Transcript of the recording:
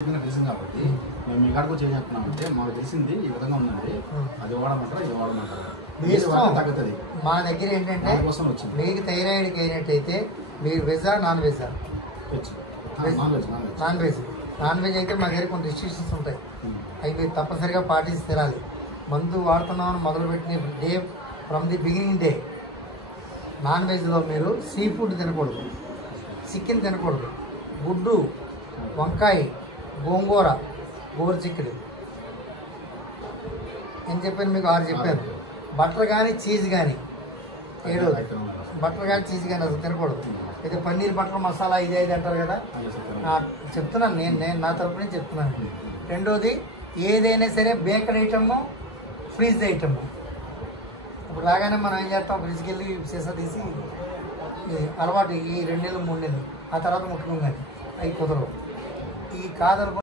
తెలిసింది కాబట్టి మేము మీ కాడికి వచ్చి ఏం చెప్తున్నామంటే మాకు తెలిసింది ఈ విధంగా ఉందండి, అది వాడమంటారా ఇది వాడమంటారా తగ్గుతుంది. మా దగ్గర ఏంటంటే మీకు థైరాయిడ్కి అయినట్టయితే మీరు వెజ్జా నాన్ వెజ్జా? నాన్ వెజ్ అయితే మా దగ్గర కొన్ని రిస్ట్రిక్షన్స్ ఉంటాయి, అవి మీరు తప్పనిసరిగా పాటించి తినాలి. మందు వాడుతున్నామని మొదలుపెట్టిన day from the beginning day non వెజ్లో మీరు సీ ఫుడ్ తినకూడదు, చికెన్ తినకూడదు, గుడ్డు, వంకాయ, గోంగూర, గోరుచిక్కుడు నేను చెప్పాను మీకు 6 చెప్పాను. బటర్ కానీ చీజ్ కానీ 7, బటర్ కానీ చీజ్ కానీ అసలు తినకూడదు. అయితే పన్నీర్ బటర్ మసాలా ఇది అంటారు కదా, చెప్తున్నాను నేను నా తరపు నుంచి చెప్తున్నాను. రెండోది ఏదైనా సరే బేకరీ ఐటమ్, ఫ్రీజ్ ఐటమ్. ఇప్పుడు రాగానే మనం ఏం చేస్తాం, ఫ్రిడ్జ్కి వెళ్ళి సీసా తీసి అలవాటు ఈ 2 నెలలు 3 నెలలు, ఆ తర్వాత ముట్టుకుందని అవి కుదరవు. ఈ కాదరు